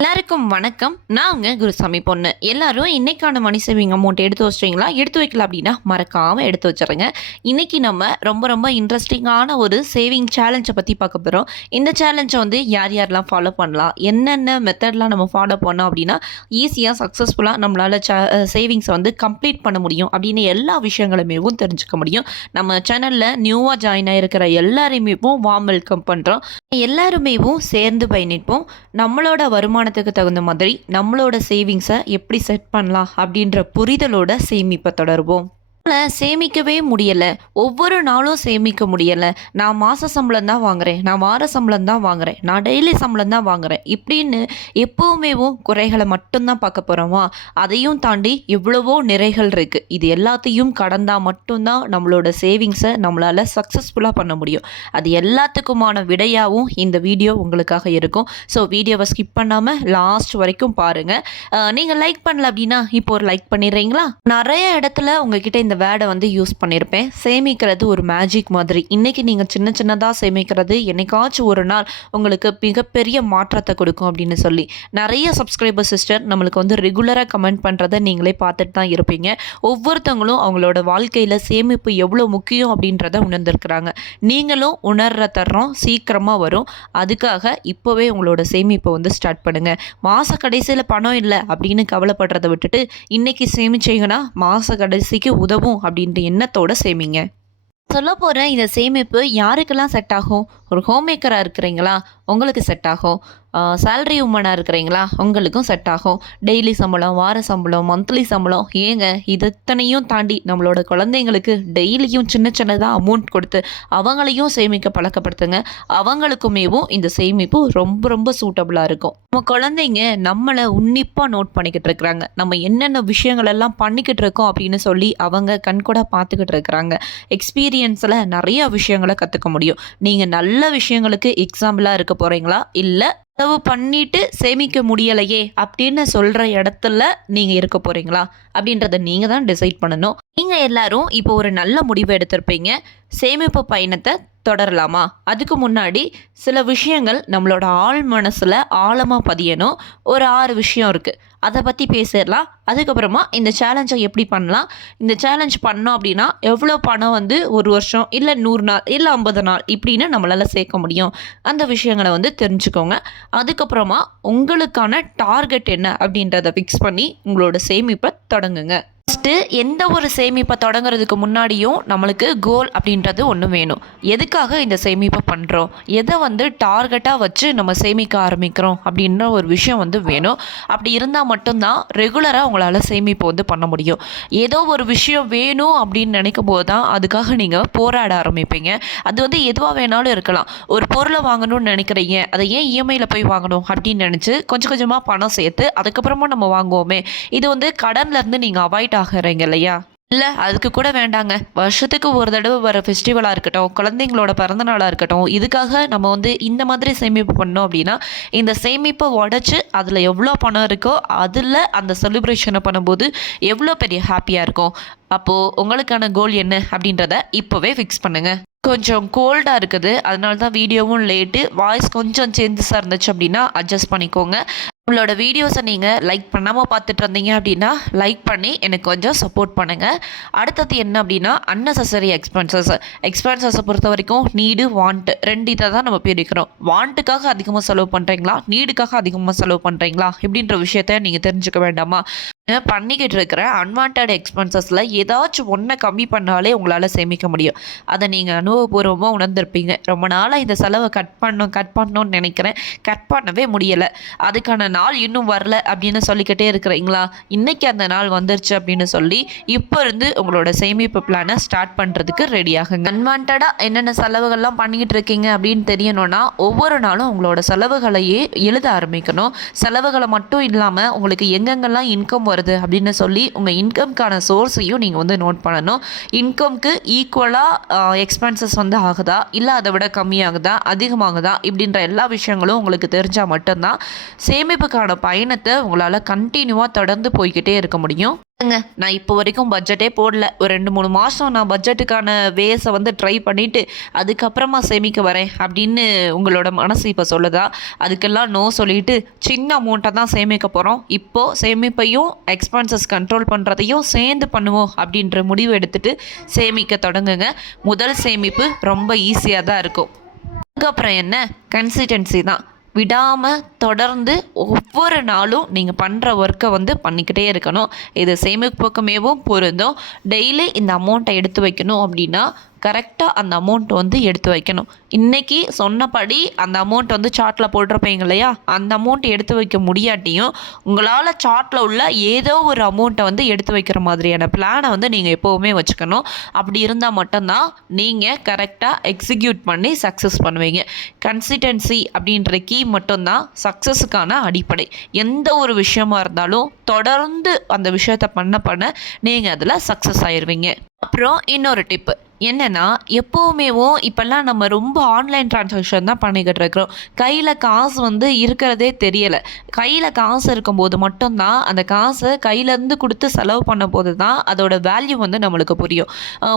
எல்லாருக்கும் வணக்கம். நான் உங்க குருசாமி பொண்ணு. எல்லாரும் இன்னைக்கான மணி சேவிங் அமௌண்ட் எடுத்து வச்சிட்டீங்களா? எடுத்து வைக்கல அப்படின்னா மறக்காமல் எடுத்து வச்சுருங்க. இன்னைக்கு நம்ம ரொம்ப ரொம்ப இன்ட்ரெஸ்டிங்கான ஒரு சேவிங் சேலஞ்சை பற்றி பார்க்க போகிறோம் இந்த சேலஞ்சை வந்து யார் யாரெல்லாம் ஃபாலோ பண்ணலாம்? என்னென்ன மெத்தட்லாம் நம்ம ஃபாலோ பண்ணோம் அப்படின்னா ஈஸியாக சக்ஸஸ்ஃபுல்லாக நம்மளால் சேவிங்ஸை வந்து கம்ப்ளீட் பண்ண முடியும். அப்படின்னு எல்லா விஷயங்களுமேவும் தெரிஞ்சுக்க முடியும். நம்ம சேனலில் நியூவாக ஜாயின் ஆகிருக்கிற எல்லாரையுமே வார்ம் வெல்கம் பண்ணுறோம் எல்லாருமேவும் சேர்ந்து பயணிப்போம். நம்மளோட வருமானத்துக்கு தகுந்த மாதிரி நம்மளோட சேவிங்ஸை எப்படி செட் பண்ணலாம் அப்படின்ற புரிதலோட சேமிப்பை தொடருவோம். சேமிக்கவே முடியலை. ஒவ்வொரு நாளும் சேமிக்க முடியலை. நான் மாத சம்பளம் தான் வாங்குறேன். நான் வார சம்பளம் தான் வாங்குறேன். நான் டெய்லி சம்பளம் தான் வாங்குறேன். இப்படின்னு எப்போவுமே குறைகளை மட்டும்தான் பார்க்க போகிறோமா அதையும் தாண்டி எவ்வளவோ நிறைகள் இருக்குது இது எல்லாத்தையும் கடந்தால் மட்டும்தான் நம்மளோட சேவிங்ஸை நம்மளால் சக்ஸஸ்ஃபுல்லாக பண்ண முடியும். அது எல்லாத்துக்குமான விடையாகவும் இந்த வீடியோ உங்களுக்காக இருக்கும். ஸோ வீடியோவை ஸ்கிப் பண்ணாமல் லாஸ்ட் வரைக்கும் பாருங்கள் நீங்கள் லைக் பண்ணல அப்படின்னா இப்போ ஒரு லைக் பண்ணிடுறீங்களா? நிறைய இடத்துல உங்ககிட்ட இந்த வேர்டை வந்து யூஸ் பண்ணியிருப்பேன் சேமிக்கிறது ஒரு மேஜிக் மாதிரி. இன்றைக்கி நீங்கள் சின்ன சின்னதாக சேமிக்கிறது என்னைக்காச்சும் ஒரு நாள் உங்களுக்கு மிகப்பெரிய மாற்றத்தை கொடுக்கும் அப்படின்னு சொல்லி. நிறைய சப்ஸ்கிரைபர் சிஸ்டர் நம்மளுக்கு வந்து ரெகுலராக கமெண்ட் பண்ணுறதை நீங்களே பார்த்துட்டு தான் இருப்பீங்க. ஒவ்வொருத்தவங்களும் அவங்களோட வாழ்க்கையில் சேமிப்பு எவ்வளோ முக்கியம் அப்படின்றத உணர்ந்திருக்கிறாங்க. நீங்களும் உணர்ற தர்றோம் சீக்கிரமாக வரும். அதுக்காக இப்போவே உங்களோட சேமிப்பை வந்து ஸ்டார்ட் பண்ணுங்கள் மாத கடைசியில் பணம் இல்லை அப்படின்னு கவலைப்படுறதை விட்டுட்டு இன்றைக்கி சேமிச்சிங்கன்னா மாத கடைசிக்கு உதவும் அப்படின்ற எண்ணத்தோட சேமிங்க. சொல்ல போகிற இந்த சேமிப்பு யாருக்கெல்லாம் செட் ஆகும்? ஒரு ஹோம் மேக்கராக இருக்கிறீங்களா? உங்களுக்கு செட் ஆகும். சேல்ரி உமனாக இருக்கிறீங்களா? உங்களுக்கும் செட் ஆகும். டெய்லி சம்பளம் வார சம்பளம் மந்த்லி சம்பளம். ஏங்க இதத்தனையும் தாண்டி நம்மளோட குழந்தைங்களுக்கு டெய்லியும் சின்ன சின்னதாக அமௌண்ட் கொடுத்து அவங்களையும் சேமிக்க பழக்கப்படுத்துங்க. அவங்களுக்குமேவும் இந்த சேமிப்பு ரொம்ப ரொம்ப சூட்டபுளாக இருக்கும். நம்ம குழந்தைங்க நம்மளை உன்னிப்பாக நோட் பண்ணிக்கிட்டு இருக்கிறாங்க. நம்ம என்னென்ன விஷயங்கள் எல்லாம் பண்ணிக்கிட்டு இருக்கோம் அப்படின்னு சொல்லி அவங்க கண்கூட பார்த்துக்கிட்டு இருக்கிறாங்க. எக்ஸ்பீரியன்ஸில் நிறைய விஷயங்களை கற்றுக்க முடியும். நீங்கள் நல்ல விஷயங்களுக்கு எக்ஸாம்பிளாக இருக்க போகிறீங்களா இல்லை செலவு பண்ணிட்டு சேமிக்க முடியலையே அப்படின்னு சொல்கிற இடத்துல நீங்கள் இருக்க போகிறீங்களா அப்படின்றத நீங்கள் தான் டிசைட் பண்ணணும். நீங்கள் எல்லாரும் இப்போ ஒரு நல்ல முடிவு எடுத்திருப்பீங்க. சேமிப்பு பயணத்தை தொடரலாமா? அதுக்கு முன்னாடி சில விஷயங்கள் நம்மளோட ஆழ் மனசில் ஆழமாக பதியணும். ஒரு ஆறு விஷயம் இருக்குது அதை பற்றி பேசிடலாம். அதுக்கப்புறமா இந்த சேலஞ்சை எப்படி பண்ணலாம்? இந்த சேலஞ்ச் பண்ணோம் அப்படின்னா எவ்வளோ பணம் வந்து ஒரு வருஷம் இல்லை நூறு நாள் இல்லை ஐம்பது நாள் இப்படின்னு நம்மளால் சேர்க்க முடியும். அந்த விஷயங்களை வந்து தெரிஞ்சுக்கோங்க. அதுக்கப்புறமா உங்களுக்கான டார்கெட் என்ன அப்படின்றத ஃபிக்ஸ் பண்ணி உங்களோட சேமிப்பை தொடங்குங்க. ஃபஸ்ட்டு எந்த ஒரு சேமிப்பை தொடங்குறதுக்கு முன்னாடியும் நம்மளுக்கு கோல் அப்படின்றது ஒன்று வேணும். எதுக்காக இந்த சேமிப்பை பண்ணுறோம் எதை வந்து டார்கெட்டாக வச்சு நம்ம சேமிக்க ஆரம்பிக்கிறோம் அப்படின்ற ஒரு விஷயம் வந்து வேணும். அப்படி இருந்தால் மட்டும்தான் ரெகுலராக உங்களால் சேமிப்பு வந்து பண்ண முடியும். ஏதோ ஒரு விஷயம் வேணும் அப்படின்னு நினைக்கும் போது தான் அதுக்காக நீங்கள் போராட ஆரம்பிப்பீங்க. அது வந்து எதுவாக வேணாலும் இருக்கலாம். ஒரு பொருளை வாங்கணும்னு நினைக்கிறீங்க. அதை ஏன் இஎம்ஐயில் போய் வாங்கணும் அப்படின்னு நினச்சி கொஞ்சம் கொஞ்சமாக பணம் சேர்த்து அதுக்கப்புறமா நம்ம வாங்குவோமே. இது வந்து கடன்லேருந்து நீங்கள் அவாய்ட் ஆகிறீங்க இல்லையா? இல்லை அதுக்கு கூட வேண்டாங்க. வருஷத்துக்கு ஒரு தடவை வர ஃபெஸ்டிவலாக இருக்கட்டும் குழந்தைங்களோட பிறந்தநாளாக இருக்கட்டும் இதுக்காக நம்ம வந்து இந்த மாதிரி சேமிப்பு பண்ணோம் அப்படின்னா இந்த சேமிப்பை உடச்சி அதில் எவ்வளோ பணம் இருக்கோ அதில் அந்த செலிப்ரேஷனை பண்ணும்போது எவ்வளோ பெரிய ஹாப்பியாக இருக்கும். அப்போது உங்களுக்கான கோல் என்ன அப்படின்றத இப்போவே ஃபிக்ஸ் பண்ணுங்கள் கொஞ்சம் கோல்டாக இருக்குது. அதனால தான் வீடியோவும் லேட்டு வாய்ஸ் கொஞ்சம் சேஞ்சஸாக இருந்துச்சு அப்படின்னா அட்ஜஸ்ட் பண்ணிக்கோங்க. உங்களோட வீடியோஸை நீங்கள் லைக் பண்ணாமல் பார்த்துட்டு இருந்தீங்க அப்படின்னா லைக் பண்ணி எனக்கு கொஞ்சம் சப்போர்ட் பண்ணுங்கள் அடுத்தது என்ன அப்படின்னா அன்னெசரி எக்ஸ்பென்சஸ் எக்ஸ்பென்சஸை பொறுத்த வரைக்கும் நீடு வாண்ட் ரெண்டு இதை தான் நம்ம பிரிக்கிறோம். வாண்ட்டுக்காக அதிகமாக செலவு பண்ணுறீங்களா நீடுக்காக அதிகமாக செலவு பண்ணுறீங்களா இப்படின்ற விஷயத்த நீங்கள் தெரிஞ்சுக்க வேண்டாமா? பண்ணிக்கிட்டு இருக்கிற அன்வான்ட் எக்ஸ்பென்சஸில் ஏதாச்சும் ஒன்றை கம்மி பண்ணாலே உங்களால் சேமிக்க முடியும். அதை நீங்கள் அனுபவபூர்வமாக உணர்ந்திருப்பீங்க. ரொம்ப நாளாக இந்த செலவை கட் பண்ணும் கட் பண்ணணும்னு நினைக்கிறேன். கட் பண்ணவே முடியலை. அதுக்கான நாள் இன்னும் வரல அப்படின்னு சொல்லிக்கிட்டே இருக்கிறீங்களா? இன்றைக்கி அந்த நாள் வந்துருச்சு அப்படின்னு சொல்லி இப்போ இருந்து உங்களோட சேமிப்பு பிளானை ஸ்டார்ட் பண்ணுறதுக்கு ரெடி ஆகுங்க. அன்வான்டாக என்னென்ன செலவுகள்லாம் பண்ணிக்கிட்டு இருக்கீங்க அப்படின்னு தெரியணும்னா ஒவ்வொரு நாளும் உங்களோட செலவுகளையே எழுத ஆரம்பிக்கணும். செலவுகளை மட்டும் இல்லாமல் உங்களுக்கு எங்கெங்கெல்லாம் இன்கம் வரும் வருது அப்படின்னு சொல்லி உங்கள் இன்கம்க்கான சோர்ஸையும் நீங்கள் வந்து நோட் பண்ணணும். இன்கம்க்கு ஈக்குவலாக எக்ஸ்பென்சஸ் வந்து ஆகுதா? இல்லை அதை விட கம்மியாகுதா? அதிகமாகுதா? இப்படின்ற எல்லா விஷயங்களும் உங்களுக்கு தெரிஞ்சால் மட்டும்தான் சேமிப்புக்கான பயணத்தை உங்களால் கண்டினியூவாக தொடர்ந்து போய்கிட்டே இருக்க முடியும். நான் இப்போ வரைக்கும் பட்ஜெட்டே போடல. ஒரு ரெண்டு மூணு மாதம் நான் பட்ஜெட்டுக்கான வேஸை வந்து ட்ரை பண்ணிவிட்டு அதுக்கப்புறமா சேமிக்க வரேன் அப்படின்னு உங்களோட மனசு இப்போ சொல்லுதா? அதுக்கெல்லாம் நோ சொல்லிட்டு சின்ன அமௌண்ட்டை தான் சேமிக்க போகிறோம் இப்போது சேமிப்பையும் எக்ஸ்பென்சஸ் கண்ட்ரோல் பண்ணுறதையும் சேர்ந்து பண்ணுவோம் அப்படின்ற முடிவு எடுத்துகிட்டு சேமிக்க தொடங்குங்க. முதல் சேமிப்பு ரொம்ப ஈஸியாக தான் இருக்கும். அதுக்கப்புறம் என்ன? கன்சிஸ்டன்சி தான். விடாமல் தொடர்ந்து ஒவ்வொரு நாளும் நீங்கள் பண்ணுற ஒர்க்கை வந்து பண்ணிக்கிட்டே இருக்கணும். இது சேமிப்புக்குமேவும் பொருந்தும். டெய்லி இந்த அமௌண்ட்டை எடுத்து வைக்கணும் அப்படின்னா கரெக்டாக அந்த அமௌண்ட் வந்து எடுத்து வைக்கணும். இன்றைக்கி சொன்னபடி அந்த அமௌண்ட் வந்து சார்ட்டில் போட்டிருப்பீங்க இல்லையா? அந்த அமௌண்ட் எடுத்து வைக்க முடியாட்டியும் உங்களால் சார்ட்டில் உள்ள ஏதோ ஒரு அமௌண்ட்டை வந்து எடுத்து வைக்கிற மாதிரியான பிளானை வந்து நீங்கள் எப்போவுமே வச்சுக்கணும். அப்படி இருந்தால் மட்டும்தான் நீங்கள் கரெக்டாக எக்ஸிக்யூட் பண்ணி சக்ஸஸ் பண்ணுவீங்க. கன்சிஸ்டன்சி அப்படின்ற கீ மட்டும்தான் சக்ஸஸுக்கான அடிப்படை. எந்த ஒரு விஷயமா இருந்தாலும் தொடர்ந்து அந்த விஷயத்தை பண்ண பண்ண நீங்கள் அதில் சக்ஸஸ் ஆயிடுவீங்க அப்புறம் இன்னொரு டிப்பு என்னென்னா எப்போவுமேவும் இப்போல்லாம் நம்ம ரொம்ப ஆன்லைன் டிரான்சாக்ஷன் தான் பண்ணிக்கிட்டு இருக்கிறோம். கையில் காசு வந்து இருக்கிறதே தெரியலை. கையில் காசு இருக்கும்போது மட்டும்தான் அந்த காசை கையிலேருந்து கொடுத்து செலவு பண்ணும்போது போது தான் அதோட வேல்யூ வந்து நம்மளுக்கு புரியும்.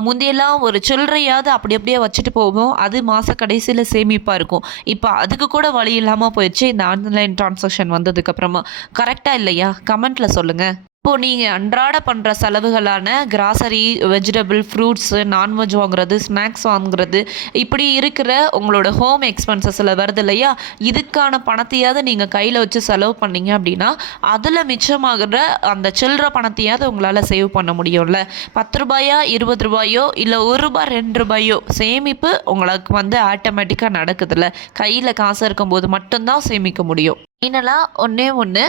முந்தையெல்லாம் ஒரு சில்லறையாவது அப்படி அப்படியே வச்சுட்டு போவோம். அது மாத கடைசியில் சேமிப்பாக இருக்கும். இப்போ அதுக்கு கூட வழி இல்லாமல் போயிடுச்சு. இந்த ஆன்லைன் டிரான்சாக்ஷன் வந்ததுக்கப்புறமா கரெக்டாக இல்லையா? கமெண்ட்டில் சொல்லுங்கள் இப்போது நீங்கள் அன்றாட பண்ணுற செலவுகளான grocery vegetable fruits non veg வாங்குறது ஸ்நாக்ஸ் வாங்குறது இப்படி இருக்கிற உங்களோட ஹோம் எக்ஸ்பென்சஸில் வருது இல்லையா? இதுக்கான பணத்தையாவது நீங்கள் கையில் வச்சு செலவு பண்ணீங்க அப்படின்னா அதில் மிச்சமாகிற அந்த சில்லற பணத்தையாவது உங்களால் சேவ் பண்ண முடியும்ல. பத்து ரூபாயா இருபது ரூபாயோ இல்லை ஒரு ரூபாய் ரெண்டு ரூபாயோ சேமிப்பு உங்களுக்கு வந்து ஆட்டோமேட்டிக்காக நடக்குதுல்ல. கையில் காசு இருக்கும்போது மட்டும்தான் சேமிக்க முடியும். ஃபைனலாக ஒன்றே ஒன்று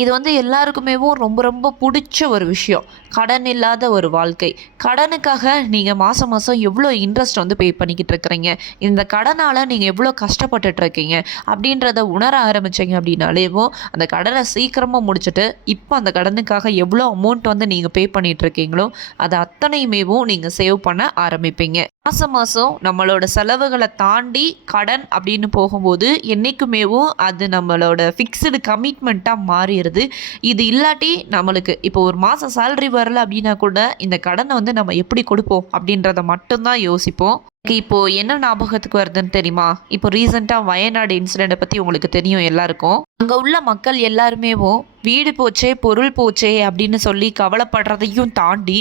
இது வந்து எல்லாருக்குமே ரொம்ப ரொம்ப பிடிச்ச ஒரு விஷயம். கடன் இல்லாத ஒரு வாழ்க்கை. கடனுக்காக நீங்கள் மாதம் மாதம் எவ்வளோ இன்ட்ரெஸ்ட் வந்து பே பண்ணிக்கிட்டு இருக்கிறீங்க? இந்த கடனால் நீங்கள் எவ்வளோ கஷ்டப்பட்டுட்டு இருக்கீங்க? அப்படின்றத உணர ஆரம்பித்தீங்க அப்படின்னாலேவும் அந்த கடனை சீக்கிரமாக முடிச்சுட்டு இப்போ அந்த கடனுக்காக எவ்வளோ அமௌண்ட் வந்து நீங்கள் பே பண்ணிட்டு இருக்கீங்களோ அது அத்தனையுமேவும் நீங்கள் சேவ் பண்ண ஆரம்பிப்பீங்க. மாதம் மாதம் நம்மளோட செலவுகளை தாண்டி கடன் அப்படின்னு போகும்போது என்றைக்குமேவும் அது நம்ம நம்மளோட ஃபிக்ஸ்டு கமிட்மெண்ட்டாக மாறிடுது. இது இல்லாட்டி நம்மளுக்கு இப்போ ஒரு மாதம் சேலரி வரல அப்படின்னா கூட இந்த கடனை வந்து நம்ம எப்படி கொடுப்போம் அப்படின்றத மட்டும்தான் யோசிப்போம். எனக்கு இப்போ என்ன ஞாபகத்துக்கு வருதுன்னு தெரியுமா? இப்போ ரீசெண்டாக வயநாடு இன்சிடெண்ட்டை பற்றி உங்களுக்கு தெரியும் எல்லாருக்கும். அங்கே உள்ள மக்கள் எல்லாருமேவும் வீடு போச்சே பொருள் போச்சே அப்படின்னு சொல்லி கவலைப்படுறதையும் தாண்டி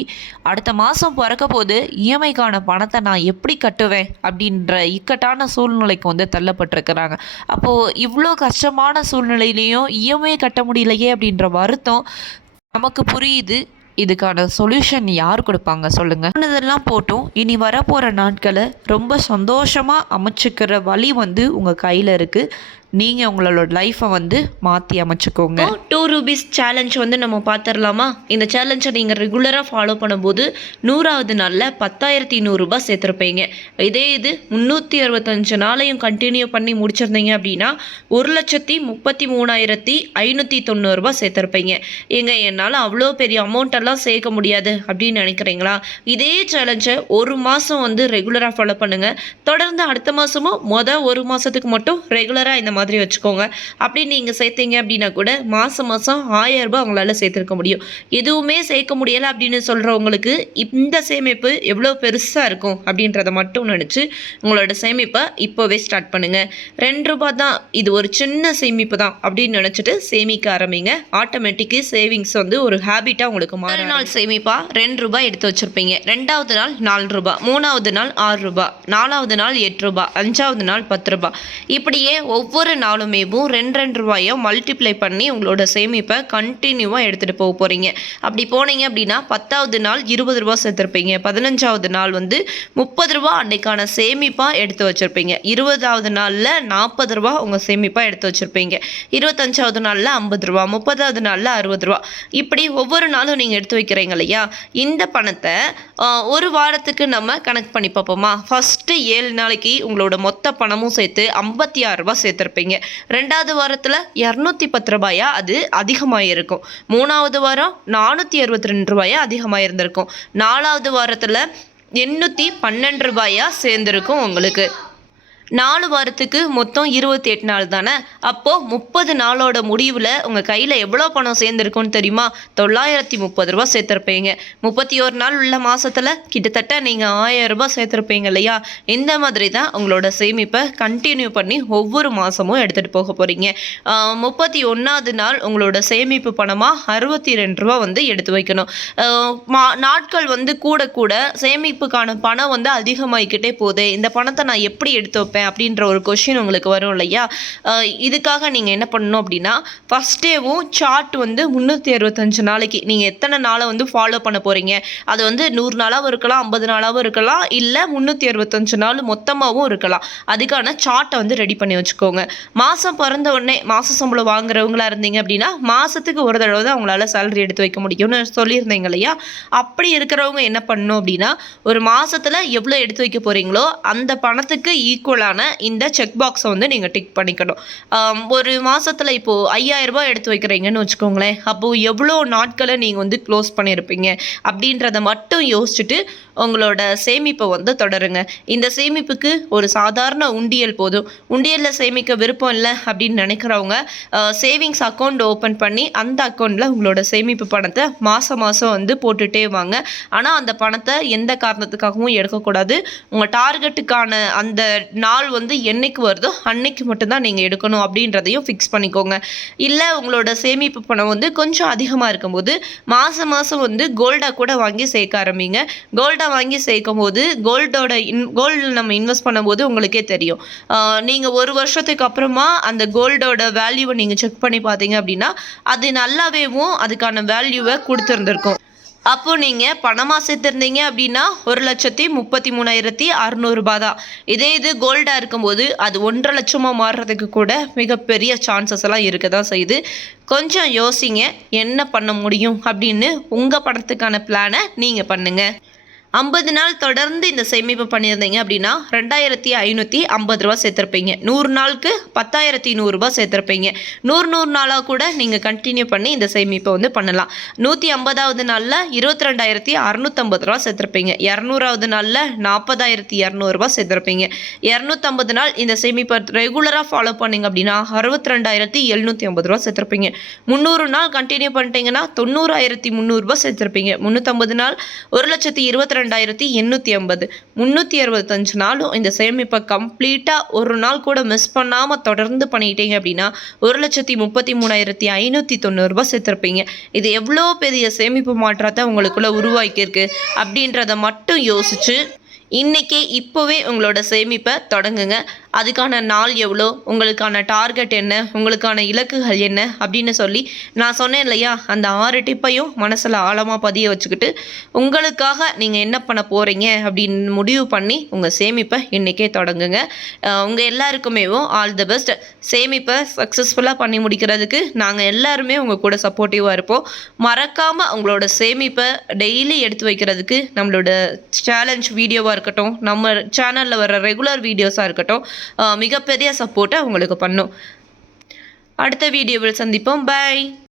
அடுத்த மாதம் பிறக்க போது இஎம்ஐக்கான பணத்தை நான் எப்படி கட்டுவேன் அப்படின்ற இக்கட்டான சூழ்நிலைக்கு வந்து தள்ளப்பட்டிருக்கிறாங்க. அப்போது இவ்வளோ கஷ்டமான சூழ்நிலையிலையும் இஎம்ஐ கட்ட முடியலையே அப்படின்ற வருத்தம் நமக்கு புரியுது. இதுக்கான சொல்யூஷன் யார் கொடுப்பாங்க சொல்லுங்கள் இதெல்லாம் போட்டும். இனி வரப்போகிற நாட்களை ரொம்ப சந்தோஷமாக அமைச்சுக்கிற வழி வந்து உங்கள் கையில் இருக்குது நீங்கள் உங்களோட லைஃப்பை வந்து மாற்றி அமைச்சுக்கோங்க. டூ ரூபீஸ் சேலஞ்ச் வந்து நம்ம பார்த்துடலாமா இந்த சேலஞ்சை நீங்கள் ரெகுலராக ஃபாலோ பண்ணும்போது நூறாவது நாளில் பத்தாயிரத்தி நூறுரூபா சேர்த்துருப்பீங்க. இதே இது முந்நூற்றி அறுபத்தஞ்சு நாளையும் கண்டினியூ பண்ணி முடிச்சிருந்தீங்க அப்படின்னா ஒரு லட்சத்தி முப்பத்தி மூணாயிரத்தி ஐநூற்றி தொண்ணூறுரூபா சேர்த்துருப்பீங்க. எங்க என்னால் அவ்வளோ பெரிய அமௌண்ட்டெல்லாம் சேர்க்க முடியாது அப்படின்னு நினைக்கிறீங்களா? இதே சேலஞ்சை ஒரு மாதம் வந்து ரெகுலராக ஃபாலோ பண்ணுங்கள் தொடர்ந்து அடுத்த மாதமும் மொதல் ஒரு மாதத்துக்கு மட்டும் ரெகுலராக இந்த மாதிரி வச்சுக்கோங்க. அப்படி நீங்கள் சேர்த்தீங்க அப்படின்னா கூட மாதம் மாதம் ஆயிரம் ரூபாய் உங்களால் சேர்த்துருக்க முடியும். எதுவுமே சேர்க்க முடியலை அப்படின்னு சொல்கிறவங்களுக்கு இந்த சேமிப்பு எவ்வளோ பெருசாக இருக்கும் அப்படின்றத மட்டும் நினச்சி உங்களோட சேமிப்பை இப்போவே ஸ்டார்ட் பண்ணுங்கள் ரெண்டு ரூபாய் தான் இது ஒரு சின்ன சேமிப்பு தான் அப்படின்னு நினச்சிட்டு சேமிக்க ஆரம்பிங்க. ஆட்டோமேட்டிக்கு சேவிங்ஸ் வந்து ஒரு ஹேபிட்டாக உங்களுக்கு மாற நாள் சேமிப்பா ரெண்டு ரூபாய் எடுத்து வச்சுருப்பீங்க. ரெண்டாவது நாள் நாலு ரூபாய் மூணாவது நாள் ஆறு ரூபாய் நாலாவது நாள் எட்டு ரூபாய் அஞ்சாவது நாள் பத்து ரூபாய். இப்படியே ஒவ்வொரு நாளுமேவும் ரெண்டு ரெண்டு ரூபாயை மல்டிப்ளை பண்ணி உங்களோட சேமிப்பை கண்டினியூவாக எடுத்துகிட்டு போக போகிறீங்க அப்படி போனீங்க அப்படின்னா பத்தாவது நாள் இருபது ரூபா சேர்த்துருப்பீங்க. பதினஞ்சாவது நாள் வந்து முப்பது ரூபா அன்றைக்கான சேமிப்பாக எடுத்து வச்சுருப்பீங்க. இருபதாவது நாளில் நாற்பது ரூபா உங்கள் சேமிப்பாக எடுத்து வச்சுருப்பீங்க. இருபத்தஞ்சாவது நாளில் ஐம்பது ரூபா முப்பதாவது நாளில் அறுபது ரூபா இப்படி ஒவ்வொரு நாளும் நீங்கள் எடுத்து வைக்கிறீங்க இல்லையா? இந்த பணத்தை ஒரு வாரத்துக்கு நம்ம கணக்கு பண்ணி பார்ப்போமா? ஃபஸ்ட்டு ஏழு நாளைக்கு உங்களோட மொத்த பணமும் சேர்த்து ஐம்பத்தி ஆறு ரூபாய் சேர்த்துருப்பீங்க. ரெண்டாவது வாரத்தில் இரநூத்தி பத்து ரூபாயா? அது அதிகமாக இருக்கும் மூணாவது வாரம் நானூற்றி அறுபத்தி ரெண்டு ரூபாயா அதிகமாக இருந்திருக்கும் நாலாவது வாரத்தில் எண்ணூற்றி பன்னெண்டு ரூபாயா சேர்ந்துருக்கும் உங்களுக்கு. நாலு வாரத்துக்கு மொத்தம் இருபத்தி எட்டு நாள் தானே? அப்போது முப்பது நாளோட முடிவில் உங்கள் கையில் எவ்வளோ பணம் சேர்ந்துருக்குன்னு தெரியுமா? தொள்ளாயிரத்தி முப்பது ரூபா சேர்த்துருப்பீங்க. முப்பத்தி ஒரு நாள் உள்ள மாதத்தில் கிட்டத்தட்ட நீங்கள் ஆயிரம் ரூபாய் சேர்த்துருப்பீங்க இல்லையா? இந்த மாதிரி தான் உங்களோட சேமிப்பை கண்டினியூ பண்ணி ஒவ்வொரு மாதமும் எடுத்துகிட்டு போக போகிறீங்க முப்பத்தி ஒன்றாவது நாள் உங்களோட சேமிப்பு பணமாக அறுபத்தி ரெண்டு ரூபா வந்து எடுத்து வைக்கணும். மா நாட்கள் வந்து கூட கூட சேமிப்புக்கான பணம் வந்து அதிகமாகிக்கிட்டே போகுது. இந்த பணத்தை நான் எப்படி எடுத்து வைப்பேன்? அப்படின்ற ஒரு கொஷின் உங்களுக்கு வரும் இல்லையா? இதுக்காக நீங்கள் என்ன பண்ணணும் அப்படின்னா ஃபஸ்ட் டேவும் சார்ட் வந்து முந்நூற்றி அறுபத்தஞ்சு நாளைக்கு. நீங்கள் எத்தனை நாளை வந்து ஃபாலோ பண்ண போகிறீங்க அது வந்து நூறு நாளாகவும் இருக்கலாம் ஐம்பது நாளாகவும் இருக்கலாம் இல்லை முந்நூற்றி அறுபத்தஞ்சு நாள் மொத்தமாகவும் இருக்கலாம். அதுக்கான சார்ட்டை வந்து ரெடி பண்ணி வச்சுக்கோங்க. மாதம் பிறந்த உடனே மாத சம்பளம் வாங்குறவங்களா இருந்தீங்க அப்படின்னா மாதத்துக்கு ஒரு தடவை தான் அவங்களால சேலரி எடுத்து வைக்க முடியும்னு சொல்லியிருந்தீங்க இல்லையா? அப்படி இருக்கிறவங்க என்ன பண்ணணும் அப்படின்னா ஒரு மாதத்தில் எவ்வளோ எடுத்து வைக்க போகிறீங்களோ அந்த பணத்துக்கு ஈக்குவலாக ஈக்குவலான இந்த செக் பாக்ஸை வந்து நீங்கள் டிக் பண்ணிக்கணும். ஒரு மாதத்தில் இப்போது ஐயாயிரரூபா எடுத்து வைக்கிறீங்கன்னு வச்சுக்கோங்களேன். அப்போது எவ்வளோ நாட்களை நீங்கள் வந்து க்ளோஸ் பண்ணியிருப்பீங்க? அப்படின்றத மட்டும் யோசிச்சுட்டு உங்களோட சேமிப்பை வந்து தொடருங்க. இந்த சேமிப்புக்கு ஒரு சாதாரண உண்டியல் போதும். உண்டியலில் சேமிக்க விருப்பம் இல்லை அப்படின்னு நினைக்கிறவங்க சேவிங்ஸ் அக்கௌண்ட் ஓப்பன் பண்ணி அந்த அக்கௌண்ட்டில் உங்களோட சேமிப்பு பணத்தை மாதம் மாதம் வந்து போட்டுகிட்டே வாங்க. ஆனால் அந்த பணத்தை எந்த காரணத்துக்காகவும் எடுக்கக்கூடாது. உங்கள் டார்கெட்டுக்கான அந்த நாள் வந்து என்னைக்கு வருதோ அன்னைக்கு மட்டும்தான் நீங்கள் எடுக்கணும் அப்படின்றதையும் ஃபிக்ஸ் பண்ணிக்கோங்க. இல்லை உங்களோட சேமிப்பு பணம் வந்து கொஞ்சம் அதிகமாக இருக்கும்போது மாதம் மாதம் வந்து கோல்டாக கூட வாங்கி சேர்க்க ஆரம்பிங்க. கோல்டாக வாங்கி சேர்க்கும் போது கோல்டோட இன் கோல்டு நம்ம இன்வெஸ்ட் பண்ணும்போது உங்களுக்கே தெரியும். நீங்கள் ஒரு வருஷத்துக்கு அப்புறமா அந்த கோல்டோட வேல்யூவை நீங்கள் செக் பண்ணி பார்த்தீங்க அப்படின்னா அது நல்லாவேவும் அதுக்கான வேல்யூவை கொடுத்துருந்துருக்கும். அப்போ நீங்கள் பணமாக சேர்த்துருந்தீங்க அப்படின்னா ஒரு லட்சத்தி முப்பத்தி மூணாயிரத்தி அறநூறுபா தான். இதே இது கோல்டாக இருக்கும்போது அது ஒன்றரை லட்சமாக மாறுறதுக்கு கூட மிகப்பெரிய சான்சஸ் எல்லாம் இருக்க தான் செய்யுது. கொஞ்சம் யோசிங்க என்ன பண்ண முடியும் அப்படின்னு உங்கள் பணத்துக்கான பிளானை நீங்கள் பண்ணுங்கள் ஐம்பது நாள் தொடர்ந்து இந்த சேமிப்பு பண்ணியிருந்தீங்க அப்படின்னா ரெண்டாயிரத்தி ஐநூற்றி ஐம்பது ரூபா சேர்த்துருப்பீங்க. நூறு நாளுக்கு பத்தாயிரத்தி நூறுரூபா சேர்த்துருப்பீங்க. நூறு நூறு நாளாக கூட நீங்கள் கண்டினியூ பண்ணி இந்த சேமிப்பை வந்து பண்ணலாம். நூற்றி ஐம்பதாவது நாளில் இருபத்தி ரெண்டாயிரத்தி அறநூற்றம்பது ரூபா சேர்த்துருப்பீங்க. இரநூறாவது நாளில் நாற்பதாயிரத்தி இரநூறுபா சேர்த்துருப்பீங்க. இரநூத்தம்பது நாள் இந்த சேமிப்பை ரெகுலராக ஃபாலோ பண்ணீங்க அப்படின்னா அறுபத்தி ரெண்டாயிரத்தி எழுநூற்றி ஐம்பது ரூபா சேர்த்துருப்பீங்க. முந்நூறு நாள் கண்டினியூ பண்ணிட்டீங்கன்னா தொண்ணூறாயிரத்தி முந்நூறுரூபா சேர்த்துருப்பீங்க. முந்நூற்றம்பது நாள் ஒரு லட்சத்தி இருபத்தி ரெண்டாயிரத்தி எண்ணூற்றி ஐம்பது முந்நூற்றி அறுபத்தஞ்சு நாளும் இந்த சேமிப்பை கம்ப்ளீட்டாக ஒரு நாள் கூட மிஸ் பண்ணாமல் தொடர்ந்து பண்ணிட்டீங்க அப்படின்னா ஒரு லட்சத்தி முப்பத்தி மூணாயிரத்தி ஐநூற்றி தொண்ணூறுரூபா சேர்த்துருப்பீங்க. இது எவ்வளோ பெரிய சேமிப்பு மாற்றத்தை உங்களுக்குள்ளே உருவாக்கியிருக்கு அப்படின்றத மட்டும் யோசிச்சு இன்றைக்கே இப்போவே உங்களோட சேமிப்பை தொடங்குங்க. அதுக்கான நாள் எவ்வளோ? உங்களுக்கான டார்கெட் என்ன? உங்களுக்கான இலக்குகள் என்ன? அப்படின்னு சொல்லி நான் சொன்னேன் இல்லையா? அந்த ஆறு டிப்பையும் மனசில் ஆழமாக பதிய வச்சுக்கிட்டு உங்களுக்காக நீங்கள் என்ன பண்ண போகிறீங்க அப்படின்னு முடிவு பண்ணி உங்கள் சேமிப்பை இன்றைக்கே தொடங்குங்க. உங்கள் எல்லாருக்குமேவும் ஆல் தி பெஸ்ட். சேமிப்பை சக்ஸஸ்ஃபுல்லாக பண்ணி முடிக்கிறதுக்கு நாங்கள் எல்லாருமே உங்கள் கூட சப்போர்ட்டிவாக இருப்போம். மறக்காமல் உங்களோட சேமிப்பை டெய்லி எடுத்து வைக்கிறதுக்கு நம்மளோட சேலஞ்ச் வீடியோவாக இருக்கட்டும் நம்ம சேனலில் வர ரெகுலர் வீடியோஸாக இருக்கட்டும் மிகப்பெரிய சப்போர்ட்டை உங்களுக்கு பண்ணும். அடுத்த வீடியோவில் சந்திப்போம். பை